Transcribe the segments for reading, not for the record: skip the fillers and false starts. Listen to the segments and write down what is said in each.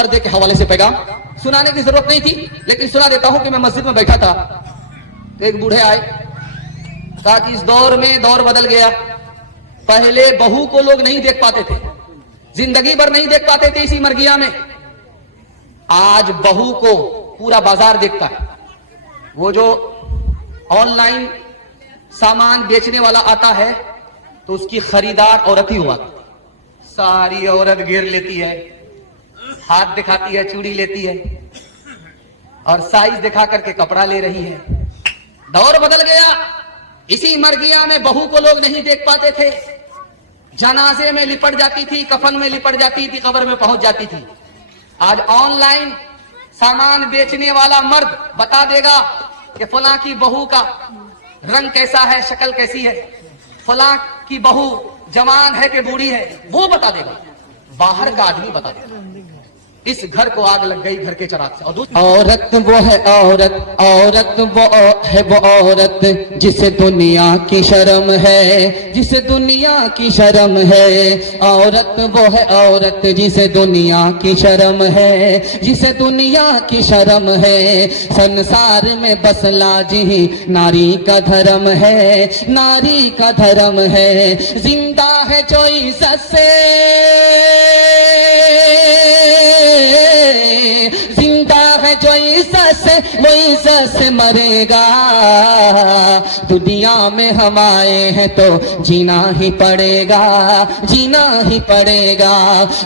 पर्दे के हवाले से पैगाम सुनाने की जरूरत नहीं थी, लेकिन सुना देता हूं कि मैं मस्जिद में बैठा था तो एक बूढ़े आए, कहा कि इस दौर में दौर बदल गया। पहले बहू को लोग नहीं देख पाते थे, जिंदगी भर नहीं देख पाते थे इसी मरगिया में। आज बहू को पूरा बाजार देखता है। वो जो ऑनलाइन सामान बेचने वाला आता है तो उसकी खरीदार औरत ही हुआ। सारी औरत घेर लेती है, हाथ दिखाती है, चूड़ी लेती है और साइज दिखा करके कपड़ा ले रही है। दौर बदल गया। इसी मरगिया में बहू को लोग नहीं देख पाते थे, जनाजे में लिपट जाती थी, कफन में लिपट जाती थी, कब्र में पहुंच जाती थी। आज ऑनलाइन सामान बेचने वाला मर्द बता देगा कि फलां की बहू का रंग कैसा है, शक्ल कैसी है, फलां की बहू जवान है कि बूढ़ी है, वो बता देगा। बाहर का आदमी बता देगा। इस घर को आग लग गई घर के चराग से। औरत वो है औरत, औरत वो है वो औरत जिसे दुनिया की शर्म है, जिसे दुनिया की शर्म है। औरत वो है औरत जिसे दुनिया की शर्म है, जिसे दुनिया की शर्म है। संसार में बस लाज ही नारी का धर्म है, नारी का धर्म है। जिंदा है जो इज्जत से, जिंदा है जो इज्जत से, वो इज्जत से मरेगा। दुनिया में हम आए हैं तो जीना ही पड़ेगा, जीना ही पड़ेगा।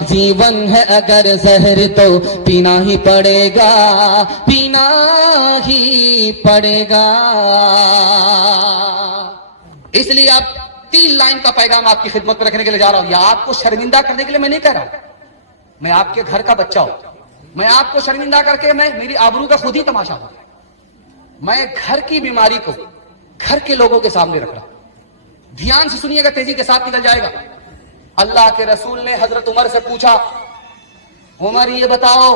जीवन है अगर जहर तो पीना ही पड़ेगा, पीना ही पड़ेगा। इसलिए आप 3 लाइन का पैगाम आपकी खिदमत में रखने के लिए जा रहा हूं। या आपको शर्मिंदा करने के लिए मैं नहीं कह रहा हूं, मैं आपके घर का बच्चा हूं। मैं आपको शर्मिंदा करके मेरी आबरू का खुद ही तमाशा हो गया। मैं घर की बीमारी को घर के लोगों के सामने रख रहा हूं। ध्यान से सुनिएगा, तेजी के साथ निकल जाएगा। अल्लाह के रसूल ने हजरत उमर से पूछा, उमर ये बताओ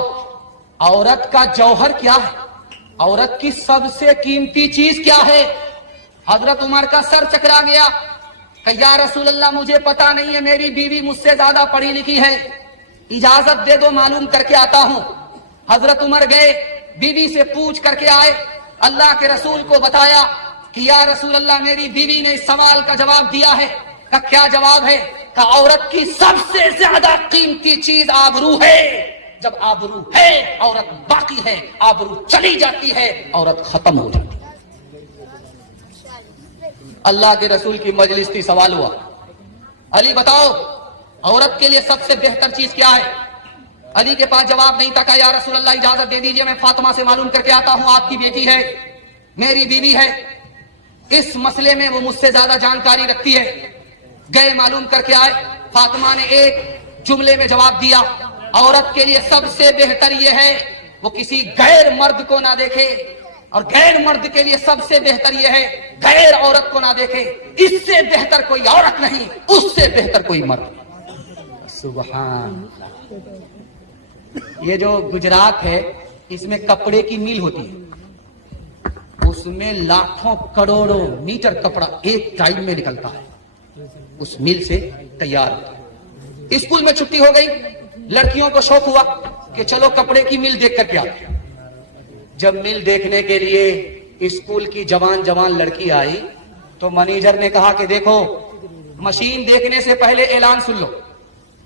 औरत का जौहर क्या है, औरत की सबसे कीमती चीज क्या है? हजरत उमर का सर चकरा गया। या रसूल अल्लाह मुझे पता नहीं है, मेरी बीवी मुझसे ज्यादा पढ़ी लिखी है, इजाजत दे दो मालूम करके आता हूं। हजरत उमर गए, बीवी से पूछ करके आए, अल्लाह के रसूल को बताया कि या रसूल अल्लाह मेरी बीवी ने इस सवाल का जवाब दिया है। का क्या जवाब है? का औरत की सबसे ज्यादा कीमती चीज आबरू है। जब आबरू है औरत बाकी है, आबरू चली जाती है औरत खत्म हो जाती है। अल्लाह के रसूल की मजलिस थी, सवाल हुआ, अली बताओ औरत के लिए सबसे बेहतर चीज क्या है? अली के पास जवाब नहीं था। कहा या रसूल अल्लाह इजाजत दे दीजिए, मैं फातिमा से मालूम करके आता हूं, आपकी बेटी है, मेरी बीवी है, इस मसले में वो मुझसे ज्यादा जानकारी रखती है। गए मालूम करके आए। फातिमा ने एक जुमले में जवाब दिया, औरत के लिए सबसे बेहतर यह है वो किसी गैर मर्द को ना देखे, और गैर मर्द के लिए सबसे बेहतर यह है गैर औरत को ना देखे। इससे बेहतर कोई औरत नहीं, उससे बेहतर कोई मर्द। सुभान। ये जो गुजरात है इसमें कपड़े की मिल होती है, उसमें लाखों करोड़ों मीटर कपड़ा एक टाइम में निकलता है, उस मिल से तैयार होता है। स्कूल में छुट्टी हो गई, लड़कियों को शौक हुआ कि चलो कपड़े की मिल देख करके आते हैं। जब मिल देखने के लिए स्कूल की जवान जवान लड़की आई तो मैनेजर ने कहा कि देखो मशीन देखने से पहले ऐलान सुन लो।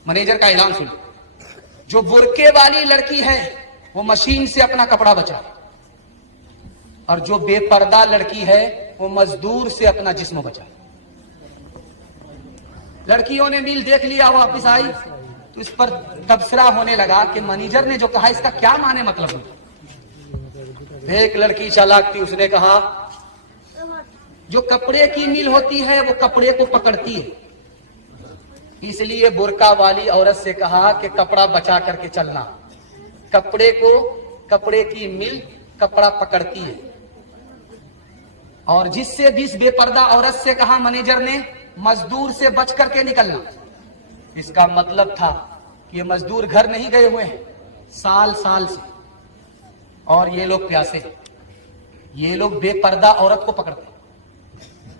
मैनेजर का ऐलान सुन लो, जो बुरके वाली लड़की है वो मशीन से अपना कपड़ा बचाए, और जो बेपर्दा लड़की है वो मजदूर से अपना जिस्म बचाए। लड़कियों ने मिल देख लिया, वापस आई तो इस पर तबसरा होने लगा कि मैनेजर ने जो कहा इसका क्या माने मतलब होता। एक लड़की चालाक थी, उसने कहा जो कपड़े की मिल होती है वो कपड़े को पकड़ती है, इसलिए बुरका वाली औरत से कहा कि कपड़ा बचा करके चलना। कपड़े को, कपड़े की मिल कपड़ा पकड़ती है। और जिससे जिस बेपर्दा औरत से कहा मैनेजर ने मजदूर से बच करके निकलना। इसका मतलब था कि ये मजदूर घर नहीं गए हुए हैं साल साल से, और ये लोग प्यासे, ये लोग बेपर्दा औरत को पकड़ते।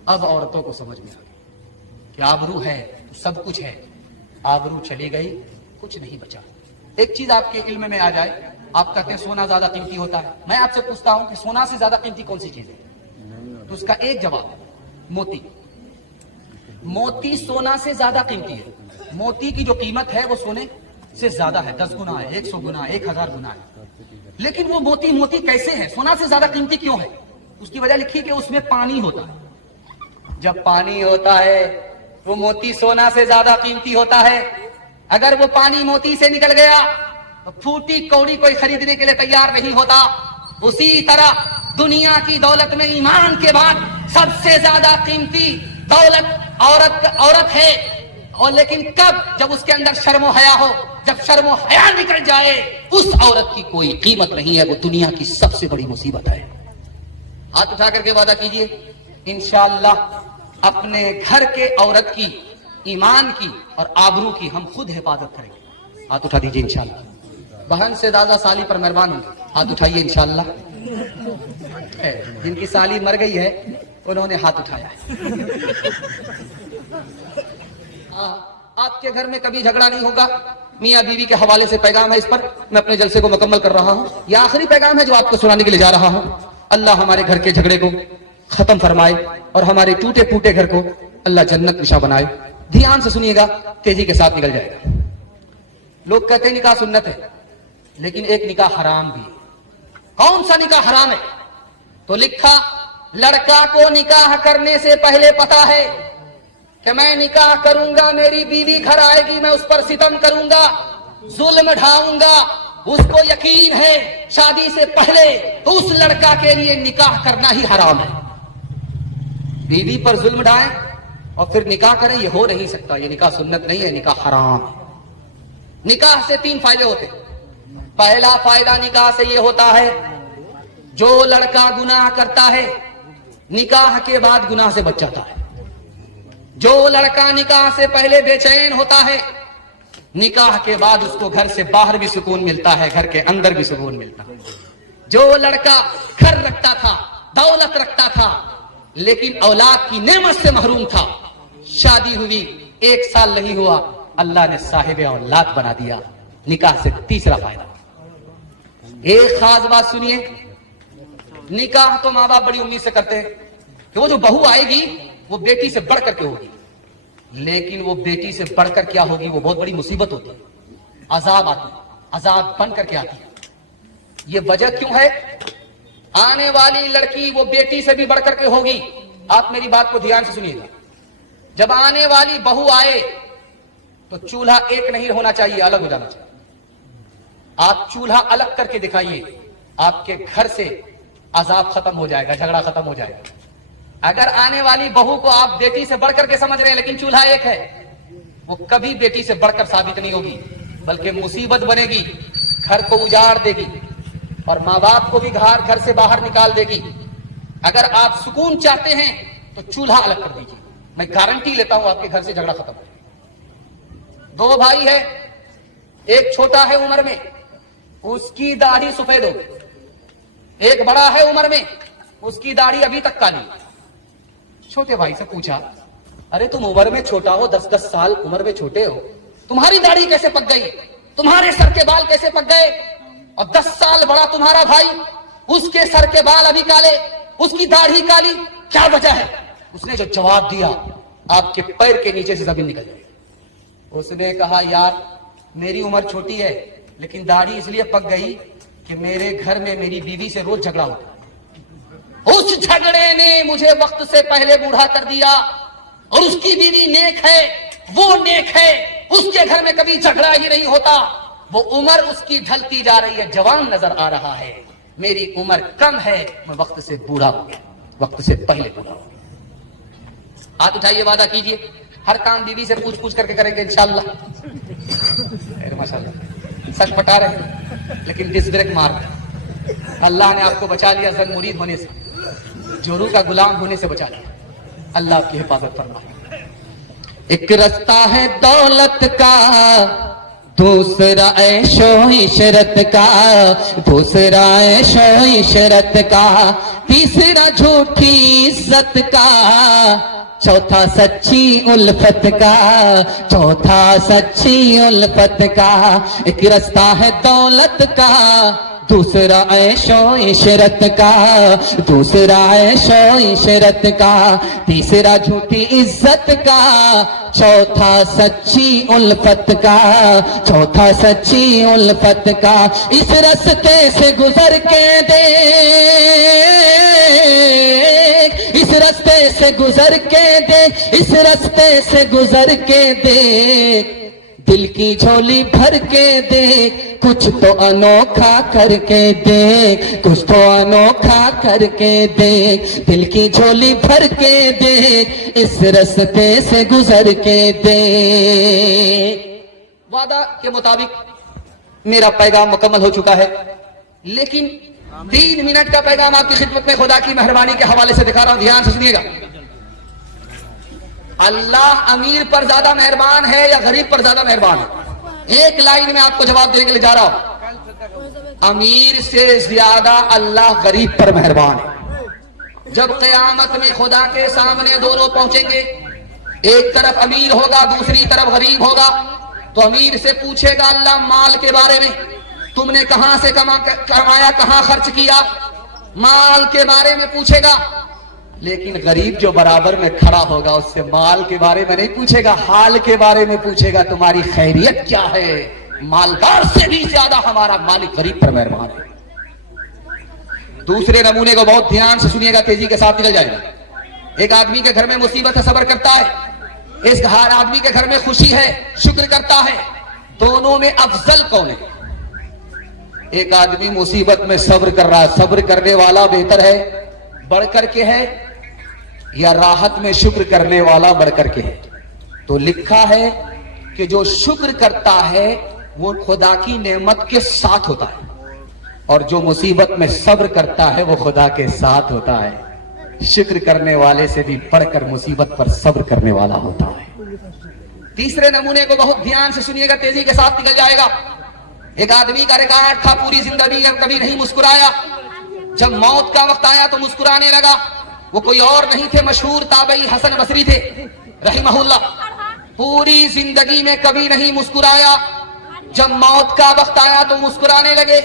अब औरतों को समझ में आ गया कि आबरू है तो सब कुछ है, आबरू चली गई कुछ नहीं बचा। एक चीज आपके इल्म में आ जाए, आप कहते हैं सोना ज्यादा कीमती होता है, मैं आपसे पूछता हूं कि सोना से ज्यादा कीमती कौन सी चीज है? तो उसका एक जवाब है मोती। मोती सोना से ज्यादा कीमती है। मोती की जो कीमत है वो सोने से ज्यादा है, 10 गुना है, 100 गुना, 1000 गुना है। लेकिन वो मोती मोती कैसे है, सोना से ज्यादा कीमती क्यों है? उसकी वजह लिखी कि उसमें पानी होता है। जब पानी होता है वो मोती सोना से ज्यादा कीमती होता है। अगर वो पानी मोती से निकल गया तो फूटी कौड़ी कोई खरीदने के लिए तैयार नहीं होता। उसी तरह दुनिया की दौलत में ईमान के बाद सबसे ज्यादा कीमती दौलत औरत है। और लेकिन कब? जब उसके अंदर शर्मो हया हो। जब शर्मो हया निकल जाए उस औरत की कोई कीमत नहीं है, वो दुनिया की सबसे बड़ी मुसीबत है। हाथ उठा करके वादा कीजिए इंशाअल्लाह अपने घर के औरत की, ईमान की और आबरू की हम खुद हिफाजत करेंगे। हाथ उठा दीजिए इंशाअल्लाह। बहन से दादा साली पर मेहरबान होंगे, हाथ उठाइए इंशाअल्लाह। जिनकी साली मर गई है उन्होंने हाथ उठाया है। आपके घर में कभी झगड़ा नहीं होगा। मियां बीवी के हवाले से पैगाम है इस पर, मैं अपने जलसे को मुकम्मल कर रहा हूं। यह आखिरी पैगाम है जो आपको सुनाने के लिए जा रहा हूं। अल्लाह हमारे घर के झगड़े को खत्म फरमाए और हमारे टूटे फूटे घर को अल्लाह जन्नत निशा बनाए। ध्यान से सुनिएगा, तेजी के साथ निकल जाएगा। लोग कहते हैं निकाह सुन्नत है, लेकिन एक निकाह हराम भी है। कौन सा निकाह हराम है? तो लिखा, लड़का को निकाह करने से पहले पता है कि मैं निकाह करूंगा, मेरी बीवी घर आएगी, मैं उस पर सितम करूंगा, जुल्म ढाऊंगा। उसको यकीन है शादी से पहले तो उस लड़का के लिए निकाह करना ही हराम है। बीवी पर जुल्म ढाएं और फिर निकाह करें, ये हो नहीं सकता। ये निकाह सुन्नत नहीं है, निकाह हराम है। निकाह से 3 फायदे होते हैं। पहला फायदा निकाह से ये होता है, जो लड़का गुनाह करता है निकाह के बाद गुनाह से बच जाता है। जो लड़का निकाह से पहले बेचैन होता है, निकाह के बाद उसको घर से बाहर भी सुकून मिलता है, घर के अंदर भी सुकून मिलता है। जो लड़का घर रखता था, दौलत रखता था, लेकिन औलाद की नेमत से महरूम था, शादी हुई 1 साल नहीं हुआ, अल्लाह ने साहिब औलाद बना दिया। निकाह से तीसरा फायदा। एक खास बात सुनिए, निकाह तो माँ बाप बड़ी उम्मीद से करते हैं कि वो जो बहू आएगी वो बेटी से बढ़ करके होगी, लेकिन वो बेटी से बढ़कर क्या होगी? वो बहुत बड़ी मुसीबत होती है, अजाब आती है, अजाब बन करके आती है। ये वजह क्यों है? आने वाली लड़की वो बेटी से भी बढ़ करके होगी। आप मेरी बात को ध्यान से सुनिएगा। जब आने वाली बहू आए तो चूल्हा एक नहीं होना चाहिए, अलग हो जाना चाहिए। आप चूल्हा अलग करके दिखाइए, आपके घर से अजाब खत्म हो जाएगा, झगड़ा खत्म हो जाएगा। अगर आने वाली बहू को आप बेटी से बढ़कर के समझ रहे हैं, लेकिन चूल्हा एक है, वो कभी बेटी से बढ़कर साबित नहीं होगी, बल्कि मुसीबत बनेगी, घर को उजाड़ देगी और माँ बाप को भी घर से बाहर निकाल देगी। अगर आप सुकून चाहते हैं तो चूल्हा अलग कर दीजिए। मैं गारंटी लेता हूं आपके घर से झगड़ा खत्म हो। 2 भाई है, एक छोटा है उम्र में, उसकी दाढ़ी सफेद हो गई। एक बड़ा है उम्र में, उसकी दाढ़ी अभी तक काली। छोटे भाई से पूछा, अरे तुम उम्र में छोटा हो, 10-10 साल उम्र में छोटे हो, तुम्हारी दाढ़ी कैसे पक गई? तुम्हारे सर के बाल कैसे पक गए? और 10 साल बड़ा तुम्हारा भाई, उसके सर के बाल अभी काले, उसकी दाढ़ी काली, क्या वजह है? उसने जो जवाब दिया, आपके पैर के नीचे से जमीन निकल गई। उसने कहा, यार मेरी उम्र छोटी है, लेकिन दाढ़ी इसलिए पक गई कि मेरे घर में मेरी बीवी से रोज झगड़ा होता। उस झगड़े ने मुझे वक्त से पहले बूढ़ा कर दिया, और उसकी बीवी नेक है, वो नेक है, उसके घर में कभी झगड़ा ही नहीं होता। वो उम्र उसकी ढलती जा रही है, जवान नजर आ रहा है, मेरी उम्र कम है, मैं वक्त से बूढ़ा हो गया, वक्त से पहले बूढ़ा हो गया। हाथ उठाइए, वादा कीजिए, हर काम बीवी से पूछ पूछ करके करेंगे इंशाअल्लाह। माशाअल्लाह, सच पटा रहे हैं, लेकिन डिस ब्रेक मार रहे। अल्लाह ने आपको बचा लिया जन मुरीद होने से, जोरू का गुलाम होने से बचा लिया। अल्लाह आपकी हिफाजत फरमाए। एक रास्ता है दौलत का, दूसरा ऐशो इशरत का, दूसरा ऐशो इशरत का, तीसरा झूठी इज्जत का, चौथा सच्ची उल्फत का, चौथा सच्ची उल्फत का। एक रास्ता है दौलत का, दूसरा ऐशो इशरत का, दूसरा ऐशो इशरत का। तीसरा झूठी इज्जत का, चौथा सच्ची उल्फत का, चौथा सच्ची उल्फत का। इस रास्ते से गुजर के देख, इस रास्ते से गुजर के देख, इस रास्ते से गुजर के देख। दिल की झोली भर के देख, कुछ तो अनोखा करके देख, कुछ तो अनोखा करके देख। दिल की झोली भर के देख, इस रास्ते से गुजर के देख। वादा के मुताबिक मेरा पैगाम मुकम्मल हो चुका है, लेकिन 3 मिनट का पैगाम आपकी खिदमत में खुदा की मेहरबानी के हवाले से दिखा रहा हूं, ध्यान से सुनिएगा। अल्लाह अमीर पर ज्यादा मेहरबान है या गरीब पर ज्यादा मेहरबान है? एक लाइन में आपको जवाब देने के लिए जा रहा हूं। अमीर से ज्यादा अल्लाह गरीब पर मेहरबान है। जब क़यामत में खुदा के सामने दोनों पहुंचेंगे, एक तरफ अमीर होगा, दूसरी तरफ गरीब होगा, तो अमीर से पूछेगा अल्लाह माल के बारे में, तुमने कहां से कमाया, कहां खर्च किया, माल के बारे में पूछेगा। लेकिन गरीब जो बराबर में खड़ा होगा उससे माल के बारे में नहीं पूछेगा, हाल के बारे में पूछेगा, तुम्हारी खैरियत क्या है। मालदार से भी ज्यादा हमारा मालिक गरीब पर मेहरबान है। दूसरे नमूने को बहुत ध्यान से सुनिएगा, तेजी के साथ निकल जाएगा। एक आदमी के घर में मुसीबत है, सब्र करता है। इस हर आदमी के घर में खुशी है, शुक्र करता है। दोनों में अफजल कौन है? एक आदमी मुसीबत में सब्र कर रहा है, सब्र करने वाला बेहतर है, बढ़ करके है, या राहत में शुक्र करने वाला बढ़ करके है? तो लिखा है कि जो शुक्र करता है वो खुदा की नेमत के साथ होता है, और जो मुसीबत में सब्र करता है वो खुदा के साथ होता है। शुक्र करने वाले से भी बढ़कर मुसीबत पर सब्र करने वाला होता है। तीसरे नमूने को बहुत ध्यान से सुनिएगा, तेजी के साथ निकल जाएगा। एक आदमी का रिकॉर्ड था पूरी जिंदगी कभी नहीं मुस्कुराया, जब मौत का वक्त आया तो मुस्कुराने लगा। वो कोई और नहीं थे, मशहूर ताबई हसन बसरी थे रहिमहुल्लाह। पूरी जिंदगी में कभी नहीं मुस्कुराया, जब मौत का वक्त आया तो मुस्कुराने लगे।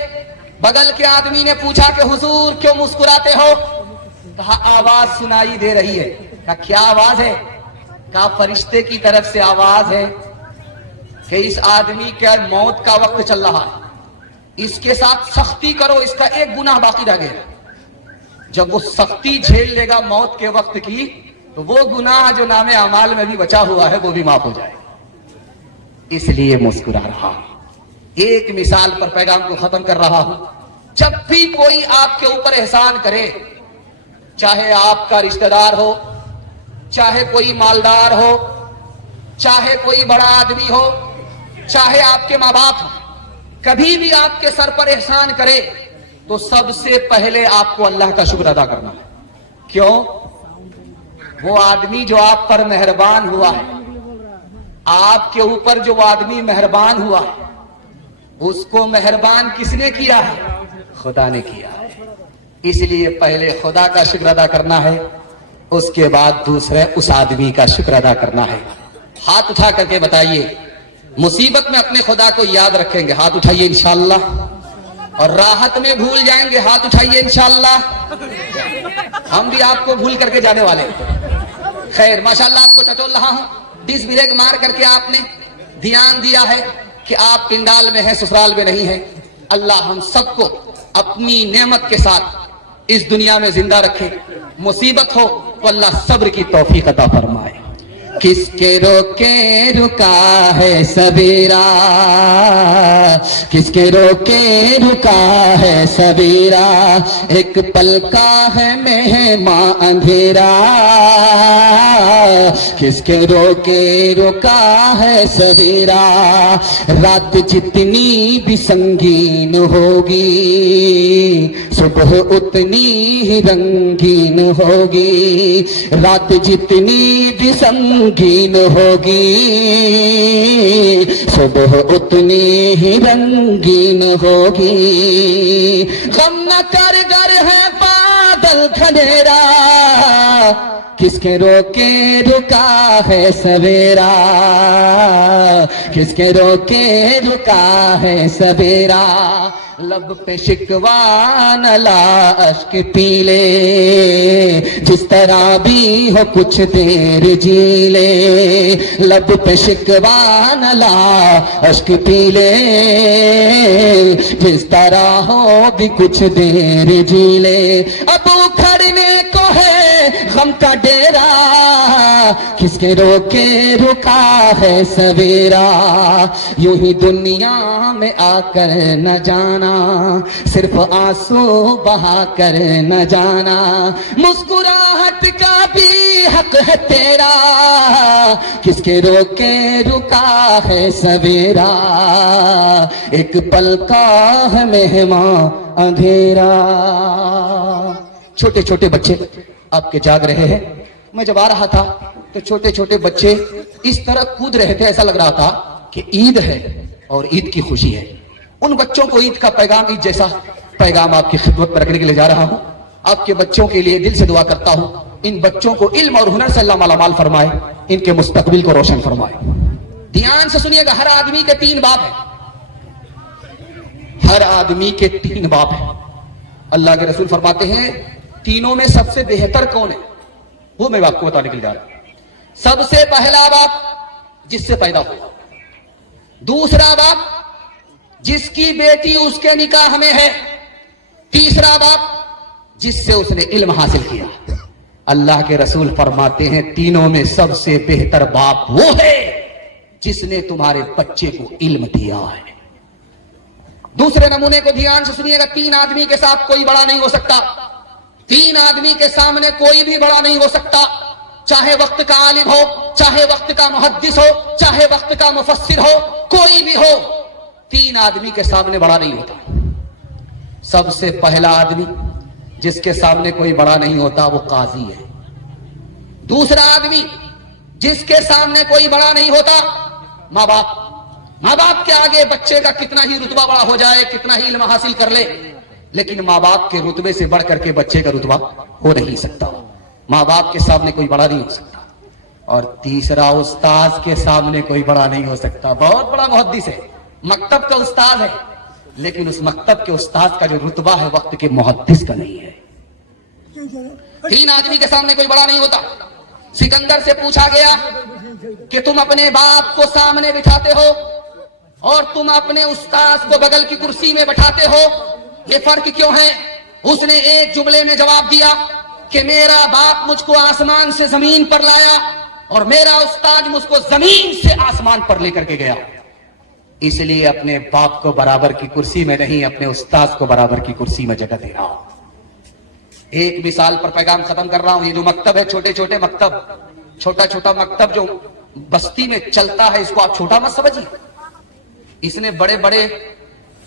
बगल के आदमी ने पूछा कि हुजूर क्यों मुस्कुराते हो? कहा आवाज सुनाई दे रही है। कहा क्या आवाज है? कहा फरिश्ते की तरफ से आवाज है कि इस आदमी का मौत का वक्त चल रहा है, इसके साथ सख्ती करो, इसका एक गुनाह बाकी रह गया। जब वो सख्ती झेल लेगा मौत के वक्त की, तो वो गुनाह जो नामे अमाल में भी बचा हुआ है वो भी माफ हो जाए। इसलिए मुस्कुरा रहा। एक मिसाल पर पैगाम को खत्म कर रहा हूं। जब भी कोई आपके ऊपर एहसान करे, चाहे आपका रिश्तेदार हो, चाहे कोई मालदार हो, चाहे कोई बड़ा आदमी हो, चाहे आपके माँ बाप हो, कभी भी आपके सर पर एहसान करे तो सबसे पहले आपको अल्लाह का शुक्र अदा करना है। क्यों? वो आदमी जो आप पर मेहरबान हुआ है, आपके ऊपर जो आदमी मेहरबान हुआ है, उसको मेहरबान किसने किया है? खुदा ने किया है। इसलिए पहले खुदा का शुक्र अदा करना है, उसके बाद दूसरे उस आदमी का शुक्र अदा करना है। हाथ उठा करके बताइए, मुसीबत में अपने खुदा को याद रखेंगे? हाथ उठाइए इंशाअल्लाह। और राहत में भूल जाएंगे? हाथ उठाइए इंशाअल्लाह। हम भी आपको भूल करके जाने वाले। खैर माशाअल्लाह, आपको टटोल रहा हूं, डिस ब्रेक मार करके आपने ध्यान दिया है कि आप पिंडाल में हैं, ससुराल में नहीं है। अल्लाह हम सबको अपनी नेमत के साथ इस दुनिया में जिंदा रखे। मुसीबत हो तो अल्लाह सब्र की तौफीक अता फरमाए। किसके रोके रुका है सबेरा, किसके रोके रुका है सबेरा, एक पल का है मेहमां अंधेरा, किसके रोके रुका है सबेरा। रात जितनी भी संगीन होगी, सुबह उतनी ही रंगीन होगी। रात जितनी भी रंगीन होगी, सुबह उतनी ही रंगीन होगी। गम न कर गर है बादल घनेरा, کس کے روکے رکا ہے سویرا, کس کے روکے رکا ہے سویرا, لب پہ شکوہ نہ لا اشک پی لے, جس طرح بھی ہو کچھ دیر جی لے, لب پہ شکوہ نہ لا اشک پی لے, جس طرح ہو بھی کچھ دیر جی لے. اب اکھڑنے کو ہے غم کا ڈیرا, کس کے روکے رکا ہے سویرا, یوں ہی دنیا میں آ کر نہ جانا, صرف آنسو بہا کر نہ جانا, مسکراہٹ کا بھی حق ہے تیرا, کس کے روکے رکا ہے سویرا, ایک پل کا ہے مہمان اندھیرا. چھوٹے چھوٹے بچے آپ کے جاگ رہے ہیں. میں جب آ رہا تھا تو چھوٹے چھوٹے بچے اس طرح کود رہے تھے, ایسا لگ رہا تھا کہ عید ہے اور عید کی خوشی ہے. ان بچوں کو عید کا پیغام, عید جیسا پیغام آپ کی خدمت میں رکھنے کے لیے جا رہا ہوں. آپ کے بچوں کے لیے دل سے دعا کرتا ہوں, ان بچوں کو علم اور ہنر سے اللہ مالا مال فرمائے, ان کے مستقبل کو روشن فرمائے. دھیان سے سنیے گا, ہر آدمی کے 3 باپ ہیں, ہر آدمی کے 3 باپ ہیں. اللہ کے رسول فرماتے ہیں تینوں میں سب سے بہتر کون ہے, وہ میں آپ کو بتانے کے لیے جا رہا ہوں. سب سے پہلا باپ جس سے پیدا ہوا, دوسرا باپ جس کی بیٹی اس کے نکاح میں ہے, تیسرا باپ جس سے اس نے علم حاصل کیا. اللہ کے رسول فرماتے ہیں تینوں میں سب سے بہتر باپ وہ ہے جس نے تمہارے بچے کو علم دیا ہے. دوسرے نمونے کو دھیان سے سنیے گا, 3 آدمی کے ساتھ کوئی بڑا نہیں ہو سکتا, 3 آدمی کے سامنے کوئی بھی بڑا نہیں ہو سکتا, چاہے وقت کا عالم ہو, چاہے وقت کا محدث ہو, چاہے وقت کا مفسر ہو, کوئی بھی ہو, 3 آدمی کے سامنے بڑا نہیں ہوتا. سب سے پہلا آدمی جس کے سامنے کوئی بڑا نہیں ہوتا وہ قاضی ہے. دوسرا آدمی جس کے سامنے کوئی بڑا نہیں ہوتا ماں باپ. ماں باپ کے آگے بچے کا کتنا ہی رتبہ بڑا ہو جائے, کتنا ہی علم حاصل کر لے, لیکن ماں باپ کے رتبے سے بڑھ کر کے بچے کا رتبہ ہو نہیں سکتا. ماں باپ کے سامنے کوئی بڑا نہیں ہو سکتا. اور تیسرا استاذ کے سامنے کوئی بڑا نہیں ہو سکتا. بہت بڑا محدث ہے, مکتب کا استاذ ہے, لیکن اس مکتب کے استاذ کا جو رتبہ ہے وقت کے محدث کا نہیں ہے. 3 آدمی کے سامنے کوئی بڑا نہیں ہوتا. سکندر سے پوچھا گیا کہ تم اپنے باپ کو سامنے بٹھاتے ہو اور تم اپنے استاذ کو بغل کی کرسی میں بٹھاتے ہو, یہ فرق کیوں ہے؟ اس نے ایک جملے میں جواب دیا کہ میرا باپ مجھ کو آسمان سے زمین پر لایا اور میرا استاد مجھ کو زمین سے آسمان پر لے کر کے گیا, اس لیے اپنے باپ کو برابر کی کرسی میں نہیں, اپنے استاد کو برابر کی کرسی میں جگہ دے رہا ہوں. ایک مثال پر پیغام ختم کر رہا ہوں. یہ جو مکتب ہے, چھوٹے چھوٹے مکتب, چھوٹا چھوٹا مکتب جو بستی میں چلتا ہے, اس کو آپ چھوٹا مت سمجھیے. اس نے بڑے بڑے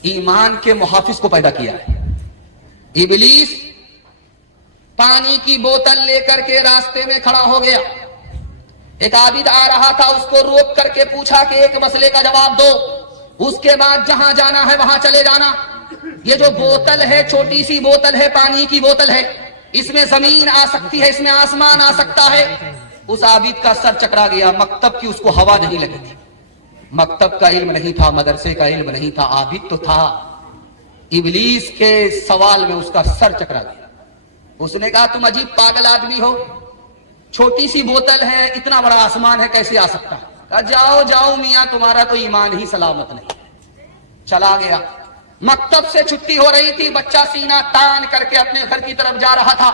ایمان کے محافظ کو پیدا کیا ہے. ابلیس پانی کی بوتل لے کر کے راستے میں کھڑا ہو گیا. ایک عابد آ رہا تھا, اس کو روک کر کے پوچھا کہ ایک مسئلے کا جواب دو, اس کے بعد جہاں جانا ہے وہاں چلے جانا. یہ جو بوتل ہے, چھوٹی سی بوتل ہے, پانی کی بوتل ہے, اس میں زمین آ سکتی ہے, اس میں آسمان آ سکتا ہے. اس عابد کا سر چکرا گیا. مکتب کی اس کو ہوا نہیں لگی تھی, مکتب کا علم نہیں تھا, مدرسے کا علم نہیں تھا, عابد تو تھا. ابلیس کے سوال میں اس کا سر چکرا گیا. اس نے کہا تم عجیب پاگل آدمی ہو, چھوٹی سی بوتل ہے, اتنا بڑا آسمان ہے, کیسے آ سکتا ہے؟ کہا جاؤ جاؤ میاں, تمہارا تو ایمان ہی سلامت نہیں. چلا گیا. مکتب سے چھٹی ہو رہی تھی, بچہ سینہ تان کر کے اپنے گھر کی طرف جا رہا تھا.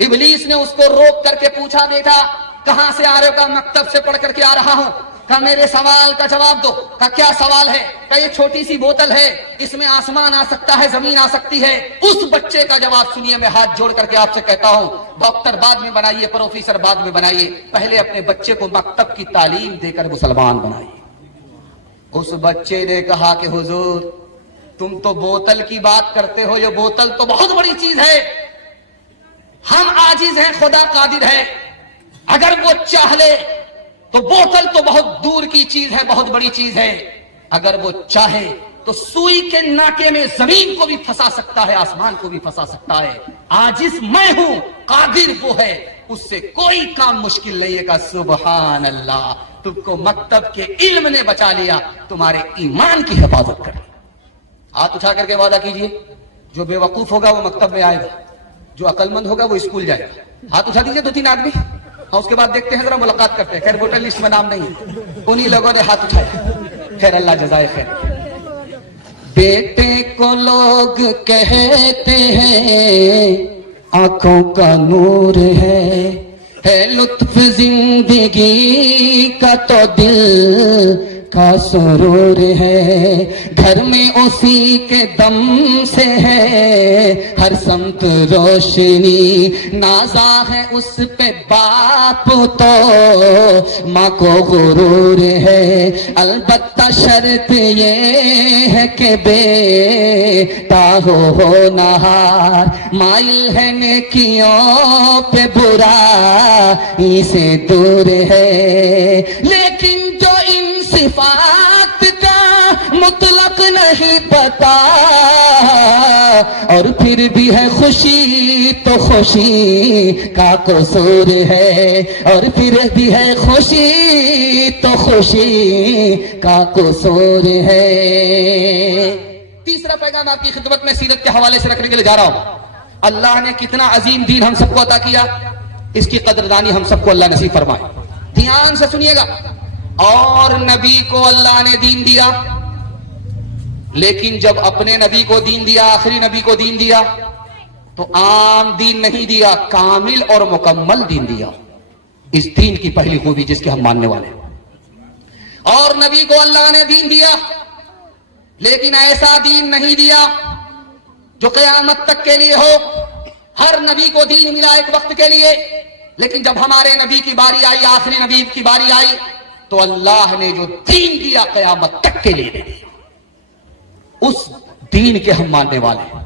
ابلیس نے اس کو روک کر کے پوچھا, بیٹا کہاں سے آ رہے ہو؟ کہا مکتب سے پڑھ کر کے آ رہا ہوں. کہا میرے سوال کا جواب دو. کہا کیا سوال ہے؟ کہا یہ چھوٹی سی بوتل ہے, اس میں آسمان آ سکتا ہے, زمین آ سکتی ہے. اس بچے کا جواب سنیے, میں ہاتھ جوڑ کر کے آپ سے کہتا ہوں, ڈاکٹر بعد میں بنائیے, پروفیسر بعد میں بنائیے, پہلے اپنے بچے کو مکتب کی تعلیم دے کر مسلمان بنائیے. اس بچے نے کہا کہ حضور تم تو بوتل کی بات کرتے ہو, یہ بوتل تو بہت بڑی چیز ہے, ہم عاجز ہیں, خدا قادر ہے, اگر وہ چاہ لے تو بوتل تو بہت دور کی چیز ہے, بہت بڑی چیز ہے, اگر وہ چاہے تو سوئی کے ناکے میں زمین کو بھی پھنسا سکتا ہے, آسمان کو بھی پھنسا سکتا ہے. عاجز میں ہوں, قادر وہ ہے. اس سے کوئی کام مشکل نہیں ہے. کہا سبحان اللہ, تم کو مکتب کے علم نے بچا لیا, تمہارے ایمان کی حفاظت کر. ہاتھ اٹھا کر کے وعدہ کیجئے, جو بے وقوف ہوگا وہ مکتب میں آئے گا, جو عقل مند ہوگا وہ اسکول جائے گا. ہاتھ اٹھا دیجئے 2-3 آدمی, اور اس کے بعد دیکھتے ہیں, ذرا ملاقات کرتے ہیں. خیر ووٹر لسٹ میں نام نہیں ہے, انہی لوگوں نے ہاتھ اٹھایا. خیر اللہ جزائے خیر. بیٹے کو لوگ کہتے ہیں آنکھوں کا نور ہے لطف زندگی کا تو دل کا سرور ہے, گھر میں اسی کے دم سے ہے ہر سمت روشنی, نازا ہے اس پہ باپ تو ماں کو غرور ہے, البتہ شرط یہ ہے کہ بیٹا ہو ہونہار, مائل ہے نیکیوں پہ برائی سے دور ہے, لیکن جو ان صفات کا مطلق نہیں پتا, اور پھر بھی ہے خوشی تو خوشی کا قصور ہے, اور پھر بھی ہے خوشی تو خوشی کا قصور ہے. تیسرا پیغام آپ کی خدمت میں سیرت کے حوالے سے رکھنے کے لیے جا رہا ہوں. اللہ نے کتنا عظیم دین ہم سب کو عطا کیا, اس کی قدردانی ہم سب کو اللہ نصیب فرمائے. دھیان سے سنیے گا. اور نبی کو اللہ نے دین دیا, لیکن جب اپنے نبی کو دین دیا, آخری نبی کو دین دیا, تو عام دین نہیں دیا, کامل اور مکمل دین دیا. اس دین کی پہلی خوبی جس کے ہم ماننے والے ہیں. اور نبی کو اللہ نے دین دیا, لیکن ایسا دین نہیں دیا جو قیامت تک کے لیے ہو. ہر نبی کو دین ملا ایک وقت کے لیے, لیکن جب ہمارے نبی کی باری آئی, آخری نبی کی باری آئی, تو اللہ نے جو دین دیا قیامت تک کے لیے دیا. اس دین کے ہم ماننے والے ہیں.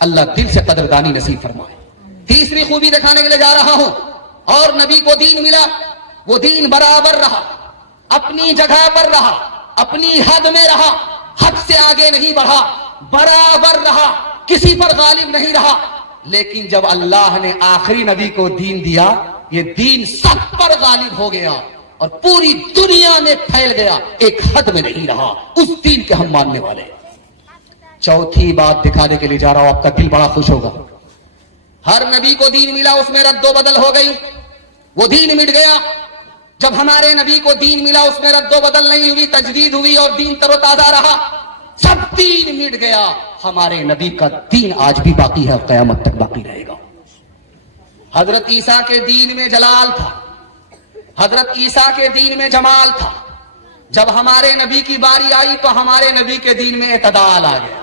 اللہ دل سے قدردانی نصیب فرمائے. تیسری خوبی دکھانے کے لیے جا رہا ہوں. اور نبی کو دین ملا, وہ دین برابر رہا, اپنی جگہ پر رہا, اپنی حد میں رہا, حد سے آگے نہیں بڑھا, برابر رہا, کسی پر غالب نہیں رہا. لیکن جب اللہ نے آخری نبی کو دین دیا, یہ دین سب پر غالب ہو گیا اور پوری دنیا میں پھیل گیا, ایک حد میں نہیں رہا. اس دین کے ہم ماننے والے. چوتھی بات دکھانے کے لیے جا رہا ہوں, آپ کا دل بڑا خوش ہوگا. ہر نبی کو دین ملا, اس میں رد و بدل ہو گئی, وہ دین مٹ گیا. جب ہمارے نبی کو دین ملا, اس میں رد و بدل نہیں ہوئی, تجدید ہوئی اور دین تر و تازہ رہا. سب دین مٹ گیا, ہمارے نبی کا دین آج بھی باقی ہے اور قیامت تک باقی رہے گا. حضرت عیسیٰ کے دین میں جلال تھا, حضرت عیسیٰ کے دین میں جمال تھا. جب ہمارے نبی کی باری آئی تو ہمارے نبی کے دین میں اعتدال آ گیا.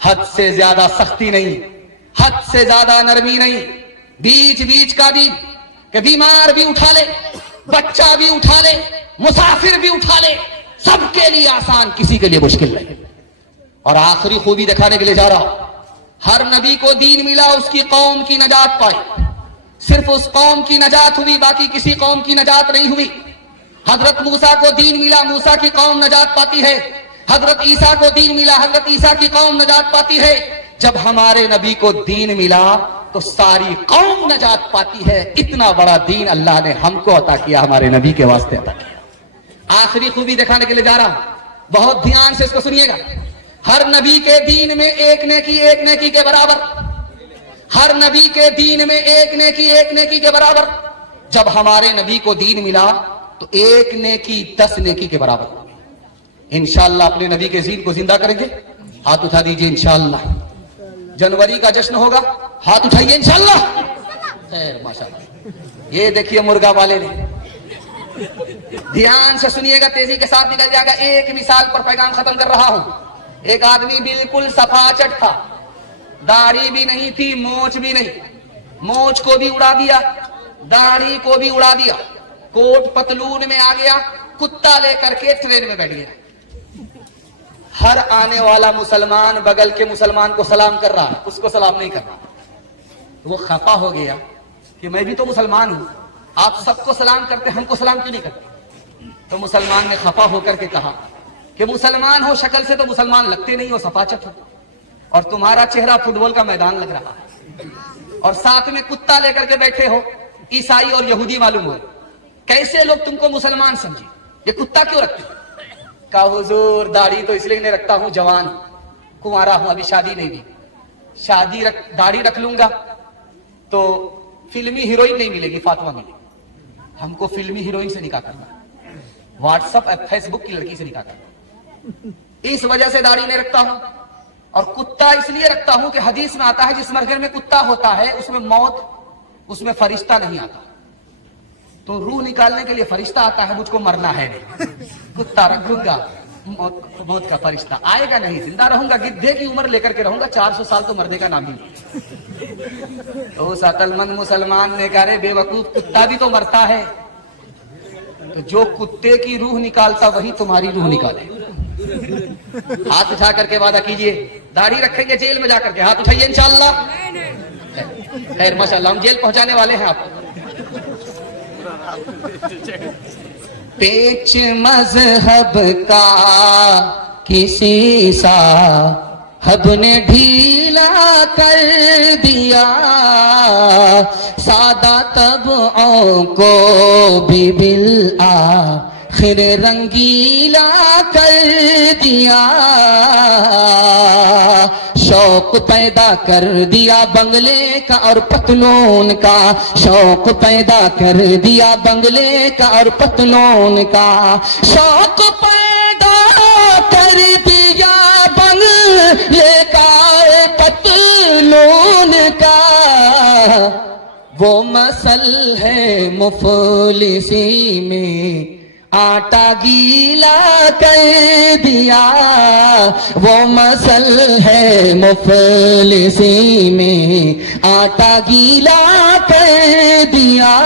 حد سے زیادہ سختی نہیں, حد سے زیادہ نرمی نہیں, بیچ بیچ کا دین, کہ بیمار بھی اٹھا لے, بچہ بھی اٹھا لے, مسافر بھی اٹھا لے, سب کے لیے آسان, کسی کے لیے مشکل نہیں. اور آخری خوبی دکھانے کے لیے جا رہا ہوں. ہر نبی کو دین ملا, اس کی قوم کی نجات پائی. صرف اس قوم کی نجات ہوئی, باقی کسی قوم کی نجات نہیں ہوئی. حضرت موسیٰ کو دین ملا, موسیٰ کی قوم نجات پاتی ہے. حضرت عیسیٰ کو دین ملا, حضرت عیسیٰ کی قوم نجات پاتی ہے. جب ہمارے نبی کو دین ملا تو ساری قوم نجات پاتی ہے. اتنا بڑا دین اللہ نے ہم کو عطا کیا, ہمارے نبی کے واسطے عطا کیا. آخری خوبی دکھانے کے لیے جا رہا ہوں, بہت دھیان سے اس کو سنیے گا. ہر نبی کے دین میں ایک نیکی کے برابر, ہر نبی کے دین میں ایک نیکی کے برابر. جب ہمارے نبی کو دین ملا تو ایک نیکی 10 نیکی کے برابر. انشاءاللہ اپنے نبی کے دین کو زندہ کریں گے. ہاتھ اٹھا دیجئے انشاءاللہ. جنوری کا جشن ہوگا, ہاتھ اٹھائیے انشاءاللہ. خیر ماشاءاللہ. یہ دیکھیے مرغا والے نے, دھیان سے سنیے گا, تیزی کے ساتھ نکل جائے گا. ایک مثال پر پیغام ختم کر رہا ہوں. ایک آدمی بالکل سفاچٹ تھا, داڑھی بھی نہیں تھی, مونچھ بھی نہیں, مونچھ کو بھی اڑا دیا, داڑھی کو بھی اڑا دیا, کوٹ پتلون میں آ گیا, کتا لے کر کے ٹرین میں بیٹھ گیا. ہر آنے والا مسلمان بغل کے مسلمان کو سلام کر رہا, اس کو سلام نہیں کر رہا. وہ خفا ہو گیا کہ میں بھی تو مسلمان ہوں, آپ سب کو سلام کرتے, ہم کو سلام کیوں نہیں کرتے؟ تو مسلمان نے خفا ہو کر کے کہا کہ مسلمان ہو, شکل سے تو مسلمان لگتے نہیں ہو, سفاچت ہو, اور تمہارا چہرہ فٹ بال کا میدان لگ رہا ہے, اور ساتھ میں کتا لے کر کے بیٹھے ہو, عیسائی اور یہودی معلوم ہوئے. کیسے لوگ تم کو مسلمان سمجھے, یہ کتا کیوں رکھتے ہو؟ کہا حضور داڑھی تو اس لیے نہیں رکھتا ہوں, جوان کنوارا ہوں, ابھی شادی نہیں ہوئی. داڑھی رکھ لوں گا تو فلمی ہیروئن نہیں ملے گی, فاطمہ ملے گی. ہم کو فلمی ہیروئن سے نکاح کرنا, واٹس ایپ فیس بک کی لڑکی سے نکاح کرنا. اس وجہ سے داڑھی نہیں رکھتا ہوں. اور کتا اس لیے رکھتا ہوں کہ حدیث میں آتا ہے جس مرغے میں کتا ہوتا ہے اس میں موت, اس میں فرشتہ نہیں آتا. تو روح نکالنے کے لیے فرشتہ آتا ہے, مجھ کو مرنا ہے نہیں. کتا رکھوں گا, موت کا فرشتہ آئے گا نہیں, زندہ رہوں گا, گدھے کی عمر لے کر کے رہوں گا, 400 سال تو مردے کا نام ہی. تو اس عقل مند مسلمان نے کہا رے بے وقوف, کتا بھی تو مرتا ہے. تو جو کتے کی روح نکالتا وہی تمہاری روح نکالے. ہاتھ اٹھا کر کے وعدہ کیجئے, داڑھی رکھیں گے جیل میں جا کر کے, ہاتھ اٹھائیے انشاءاللہ. خیر ماشاءاللہ, ہم جیل پہنچانے والے ہیں آپ. پیچ مذہب کا کسی صاحب نے ڈھیلا کر دیا, سادہ طبعوں کو بھی بالآخر رنگیلا کر دیا. شوق پیدا کر دیا بنگلے کا اور پتلون کا, شوق پیدا کر دیا بنگلے کا اور پتلون کا, شوق پیدا کر دیا بنگلے کا اور پتلون کا. وہ مسل ہے مفلسی میں آٹا گیلا کر دیا, وہ مسل ہے مفلسی میں آٹا گیلا کر دیا.